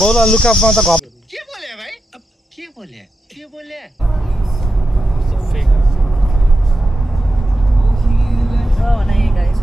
बोला लुकअपमा त घप के बोले भाइ अब के बोले Oh, now you guys.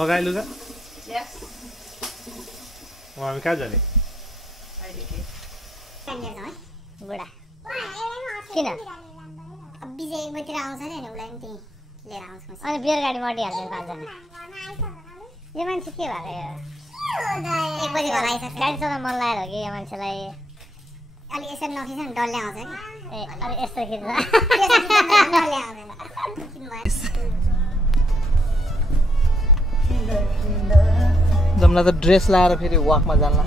लगाइ लुगा Yes. हामी कहाँ जाने बुढा किन विजय मतिर आउँछ नि उसलाई पनि त्यही लिएर आउँछ अनि बियर गाडी मटिहाल्छ पाँचजना यो मान्छे के भएको 1 बजी घर आइसक्छ गाडी चलाउन मन लागेर हो कि यो मान्छेलाई अलि यसरी नखिच्छ नि डल्ले आउँछ कि ए अलि यस्तो खिच्छ डल्ले आउँदैन जमला त ड्रेस लाएर फेरि वकमा जान्ला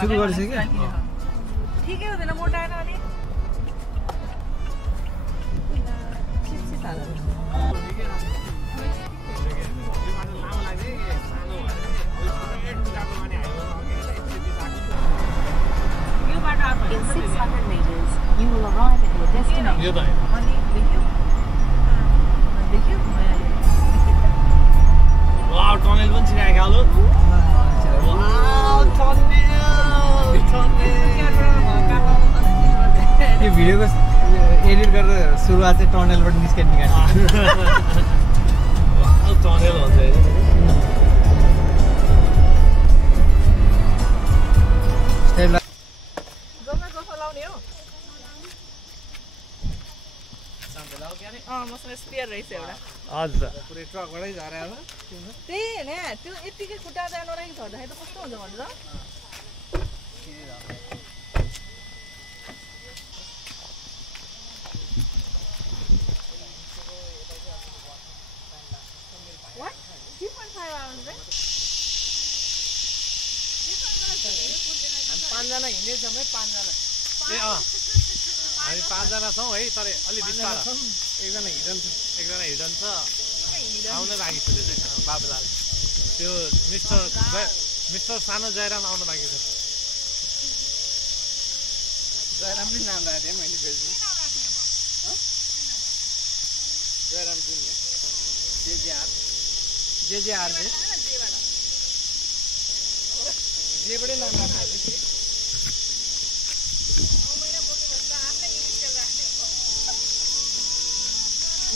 सुरु गरिसक्यो ठिकै हुँदैन मोटाएन अनि In 600 meters, you will arrive at your destination. यो त वाउ टनेल पनि छिराएको हालो वाउ यो भिडियोको एडिट गरेर सुरुवात चाहिँ टनेलबाट निस्किने वाउ टनेल हुन्छ मसँग स्पेयर रहेछ एउटा हजुर पुरै ट्रकबाटै झरेर त्यही हैन त्यो यतिकै खुट्टा जान नराखी झर्दाखेरि त कस्तो हुन्छ भन्नु What? 3.5 hours right? हामी 5 जना हिँड्ने छौँ है 5 जना ए हामी 5 जना छौँ है तर अलि बिस्तार एकजना हिडन छ आउन लागि छ त्यो चाहिँ बाबुलाल त्यो मिस्टर सानो जयराम आउन बाँकी छ जयराम पनि नाम राखेको थिएँ मैले फेसबुक जयराम जुनियर जेजेआर जेबाटै नाम राखेको थिएँ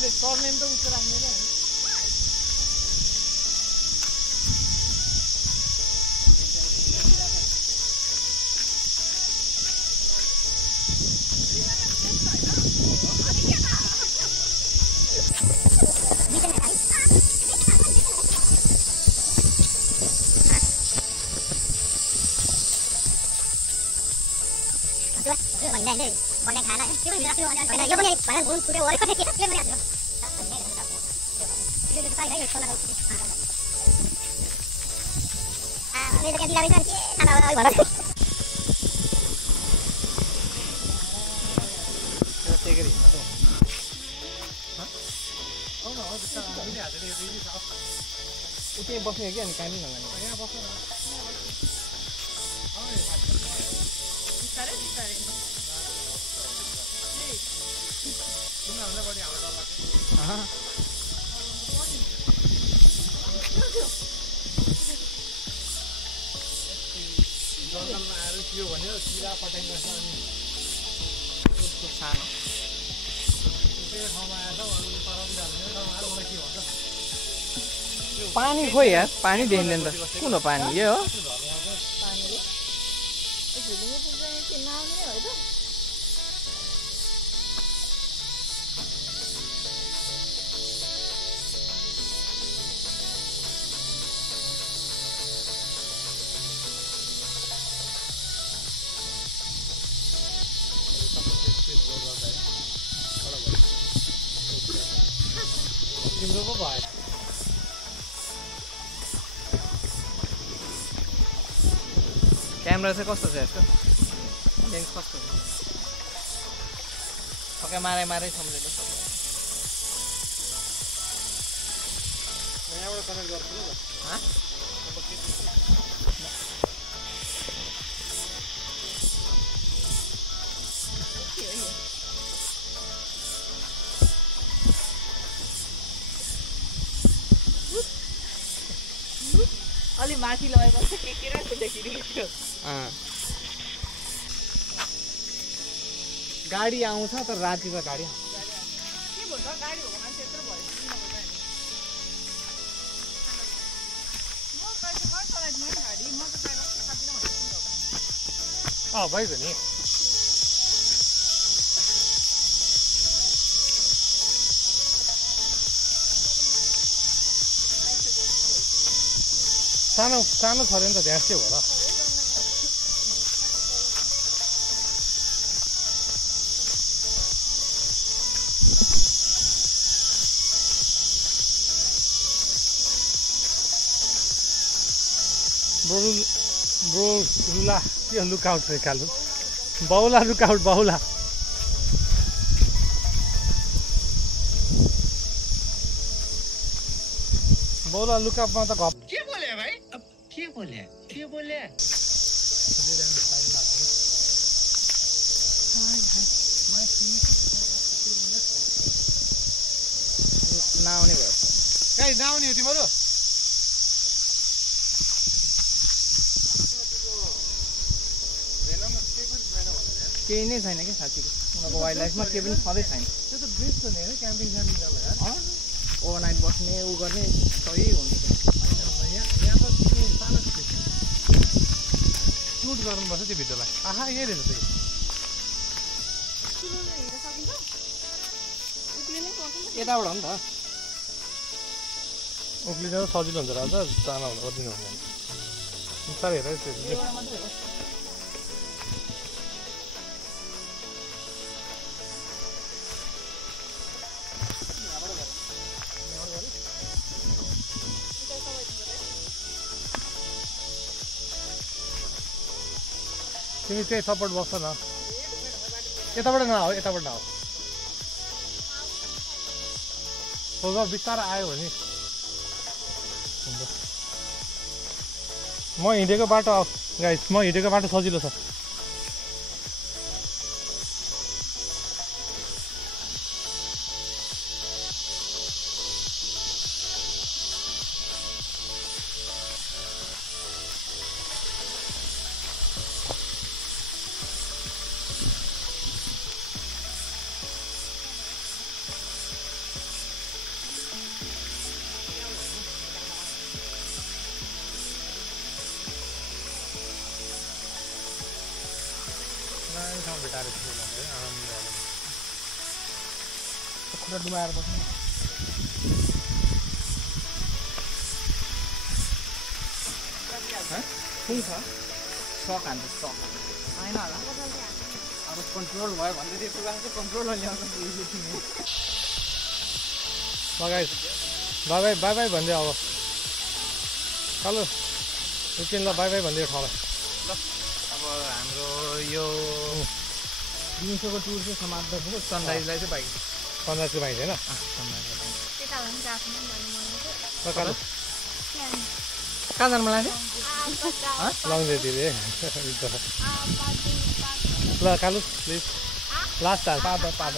सरनेम त उसको राख्दैन बनाइ खाना त्यो पनि राख्नु अनि यो पनि भएर घुम फुटे वरे के पनि राख्नु यो त पाइ गयो सोना मेरो के बिगाबै छ आमा भन टेकेर हिँड्नु त उतै बस्ने कि अनि कामै नगर्ने यहाँ बस्नु न बिस्तारै बिस्तारै तिमीहरूलाई बढी हाम्रो डर लाग्छ जङ्गलमा आएर के हो भने किरा पटाइन्छ अनि यस्तो सानो त्यो ठाउँमा आएर अरूले पराउँदै हाल्ने ठाउँमा आएर मलाई के भन्छ पानी खोइ यार पानी देखिँदैन त कुन हो पानी यो हो पानीले झुलुङमा पुग्छ त्यो नाउने हो त तिम्रो पो भयो क्यामेरा चाहिँ कस्तो छ यसको लेन्स कस्तो छ पक्का मारै सम्झेको यहाँबाट कनेक्ट गर्छु ल अलि माथि लगाएपछि के रहेछ देखिरहेको गाडी आउँछ तर रातिको गाडी के भन्छ गाडी भएको मान्छे यत्रो भयो म कहिले मन चलाइदिनु गाडी म त प्रायः खाँदिनँ भनेको भइज नि सानो सानो छ अरे नि त त्यहाँ के हो र ब्रोलुला के लुकआउट रे कालु बाउला लुकआउट बाउला बाउला लुकआउटमा त घप के बोले भाइ के बोले नआउने भयो कहीँ नआउने हो तिमीहरू केही नै छैन कि साँच्चीको उनीहरूको वाइल्ड लाइफमा केही पनि छँदै छैन त्यो त बेस्ट हो नि होइन क्याम्पिङ स्याम्पिङ गर्न यार ओभरनाइट बस्ने ऊ गर्ने सही हुन्छ यहाँ त त्यो सानो सुट गर्नुपर्छ त्यो भिडियोलाई आहा यही रहेछ त्यो यताबाट हो नि त उक्लिँदा सजिलो हुन्छ रहेछ चाना गरिदिनु हुन्छ बिस्तारै हेर त्यो तिमी त्यही सपोर्ट बस्छ न यताबाट नआऊ यताबाट नआऊ हो बिस्तारै आयो भने हुन्छ म हिँडेको बाटो आऊ गाइस म हिँडेको बाटो सजिलो छ ठाउँ भेटाएर खुट्टा डुबाएर बस्नु कुन छ सक हान्छ सक आएन होला अब कन्ट्रोल भयो भन्दै त्यो कुरा चाहिँ कन्ट्रोलमा ल्याउनु बाई बाई बाई भन्दै अब हेलो एकछिन ल बाई बाई भन्दै ठाउँलाई ल अब हाम्रो यो दिउँसोको टुर चाहिँ समाप्त भयो सनराइजलाई चाहिँ बाइक सनराइजको बाइक होइन सनराइज कालु कहाँ जानु मलाई लाउँदै दिदी ल कालु प्लिज लास्ट पाद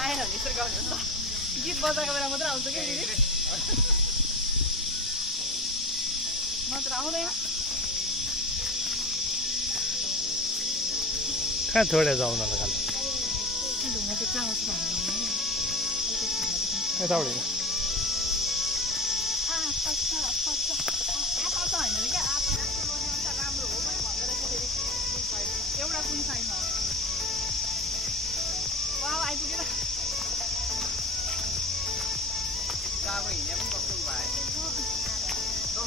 आएन भने यसरी गाउँछ गीत बजाएको बेला मात्र आउँछ क्या दिदी मात्र आउँदैन कहाँ छोडेर जाउँ न कालु ढुङ्गा चाहिँ कहाँ आउँछ यताउडि एउटा कुन साइडमा वा आइपुगेर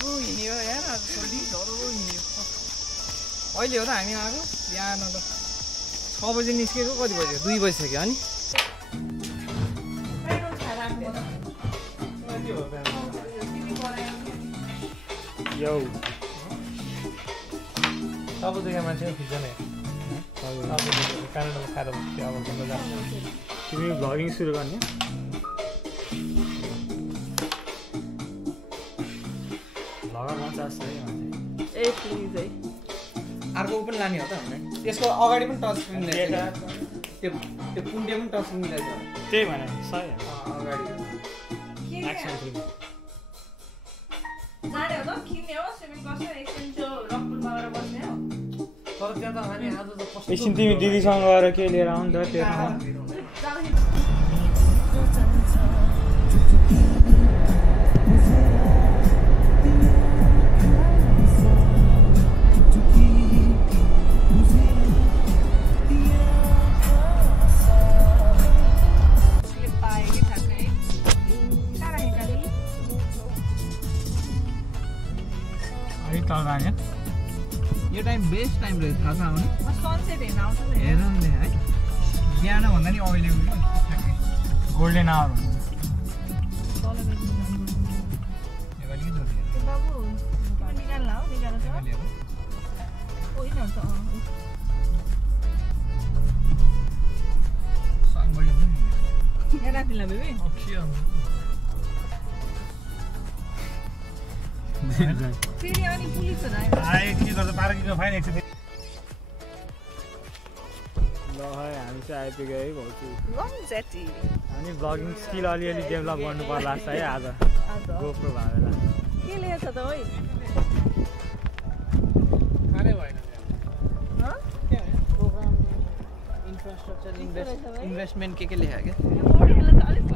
हिँड्यो यार अहिले हो त हामी आएको बिहान त 6 बजी निस्केको कति बज्यो 2 बजिसक्यो अनि यो सबैदेखि मान्छे खिच्छ नै कानाडामा खाएर बस्थ्यो अब घुम्न जान्छ तिमी भ्लगिङ सुरु गर्ने भ्लगर मचास है ए प्लिज है अर्को पनि लाने हो त हामीले त्यसको अगाडि पनि टच स्क्रिन ल्याएको त्यो पुन्टे पनि टच स्क्रिन ल्याएको त्यही भने सही अगाडि एक्सन फिल्म जाने हो त किन्ने हो स्विमिङ गर्छ एकछिन त्यो रकपुलमा गएर बस्ने हो तर त्यहाँ त हामी आज त कस्तो एकछिन तिमी दिदीसँग गएर के लिएर आउनु त त्यो ठाउँमा यो टाइम बेस्ट टाइम रहेछ थाहा छ आउने सनसेट हेर्न आउँछ नि हेर न है बिहान भन्दा नि अवेलेबल गोल्डन आवर हुन्छ बाबु निकाल्न हो निकाल्नु छ होइन हुन्छ यहाँ राखिदिनु बेबी फेरि अनि पुलिसहरू आयो आए के गर्छ पार्किङको फाइन एकछिन ल है हामी चाहिँ आइपुग्यो है भाउजू लङ ज्याटी हामी भ्लगिङ स्किल अलिअलि डेभलप गर्नु पर्ला है आज गोप्रो भएर के लिएछ त है खानै भएन इन्फ्रास्ट्रक्चर इन्भेस्टमेन्ट के लेखेको क्या बडीहरूलाई त अलिक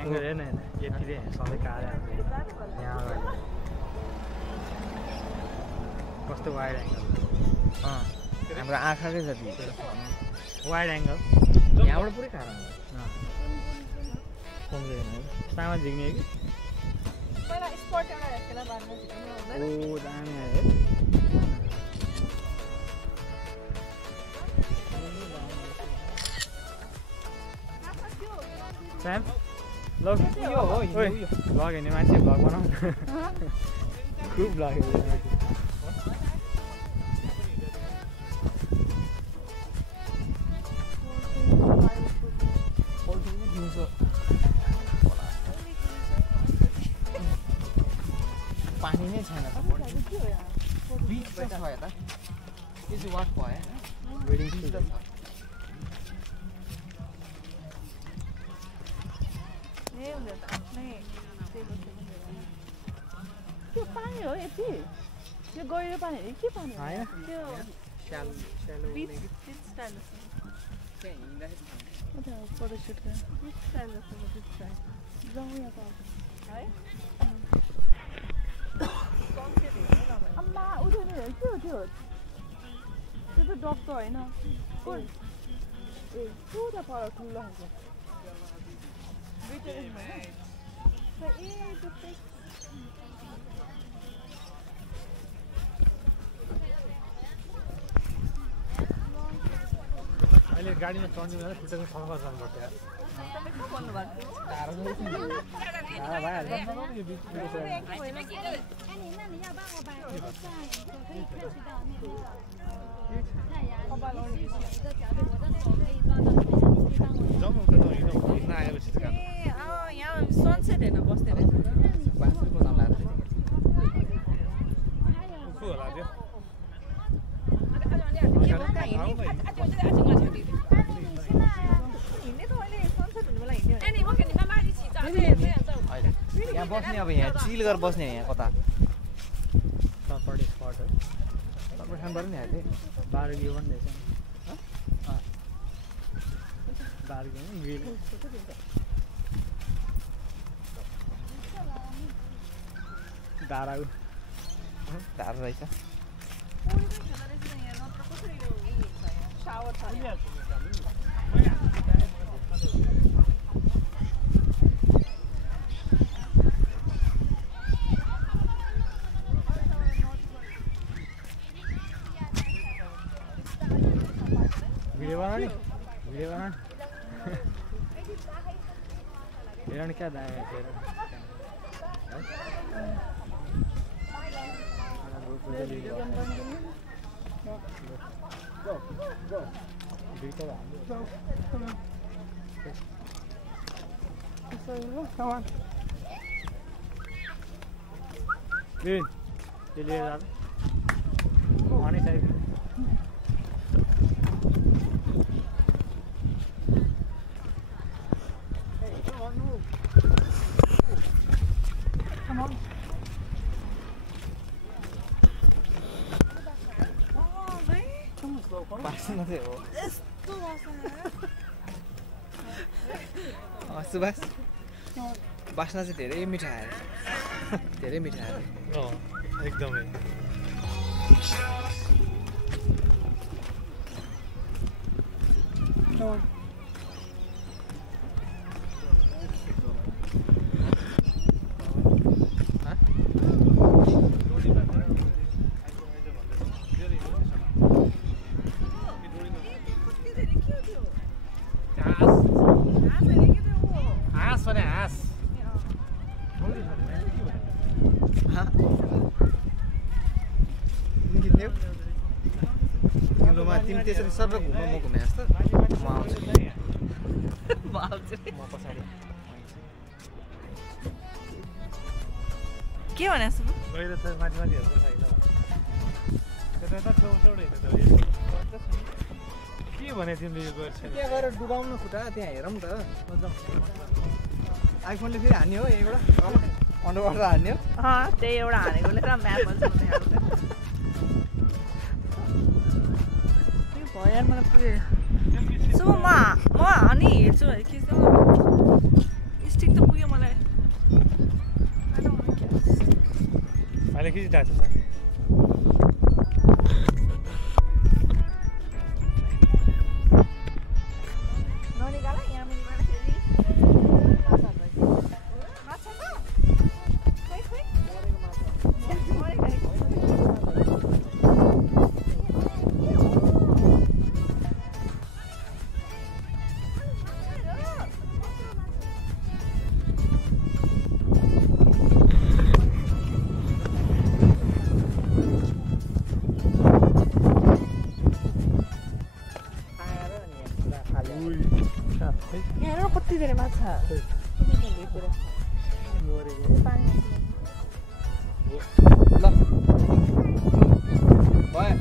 एङ्गल हेर्न यति रे सबै काले यहाँ अगाडि कस्तो वाइड एङ्गल हाम्रो आँखाकै जति वाइड एङ्गल यहाँबाट पुरै खाना सामा झिक्ने कि पहिला स्पट एउटा राखेर बादमा झिक्नु हुँदैन ओ दामी आयो स्याम ल यो हो भ्लग हेर्ने मान्छे भ्लग बनाऊ खुब भ्लग हेर्ने मान्छे पानी नै छैन त बिच छ यता यो चाहिँ वाट भयो वेडिङ होइन ए उनीहरू त आफ्नै त्यो पानी हो यति त्यो गहिरो पानी हो के पानी हो होइन त्यो स्यालो बिच स्टाइल फोटोसुट बिच स्टाइल जस्तो बिच स्टाइल जाउँ यहाँ त है अम्मा उठाउने के हो त्यो त्यो त डग त होइन ए त्यो त पर ठुलो खालको अहिले गाडीमा चढ्ने बेला खुट्टाको सफा गर्नु पर्छ यार भइहाल्छ 你要帮我把这个下一个可以看得到那个太阳，你是选一个角度，我的手可以抓到太阳，你可以帮我。 यहाँ सनसेट हेर्न बस्दै रहेछ बाँसको दाम लाग्छ यहाँ बस्ने अब यहाँ चिल गरेर बस्ने यहाँ कता सफारी स्पट हो तपाईँ खानबाट नि हाल्यो बार्बिक्यू पनि रहेछ बार्बिक्यू ग्रिल धाराउ धारो रहेछ शावर छ वीडियो बनाने हिरण क्या दाएगा तेरा Come on. Green. चलिए यार आने चाहिए बाँच्नु चाहिँ हो सुभाष बास्ना चाहिँ धेरै मिठा आयो धेरै मिठा आयो एकदमै तिमी त्यसरी सबै घुम्नु म घुमे जस्तो म आउँछु म पछाडि के भनेस् गएर त माथि माथि हेर्नु छैन त्यता त छेउछेउडै के भने तिमीले यो गर्छ त्यहाँ गएर डुबाउनु खुट्टा त्यहाँ हेरौँ त आइफोनले फेरि हान्यो हो यहीँबाट अन्डरवाटर हान्यो त्यही एउटा हानेकोले त म्याप भएर मलाई पुग्यो सो म अनि हेर्छु है के स्टिक त पुग्यो मलाई अहिले के चाहिँ छ ननिकाला यहाँ मुनिबाट फेरि माछा छ खोइ खोइ यहाँ कति धेरै माछा ल भयो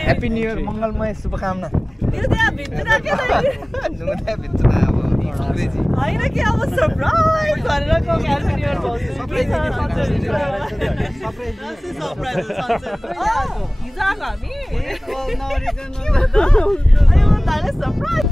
ह्याप्पी न्यू इयर मङ्गलमय शुभकामना होइन कि अब सरप्राइज भनेर ह्याप्पी न्यू इयर हिजो आएको हामी सरप्राइज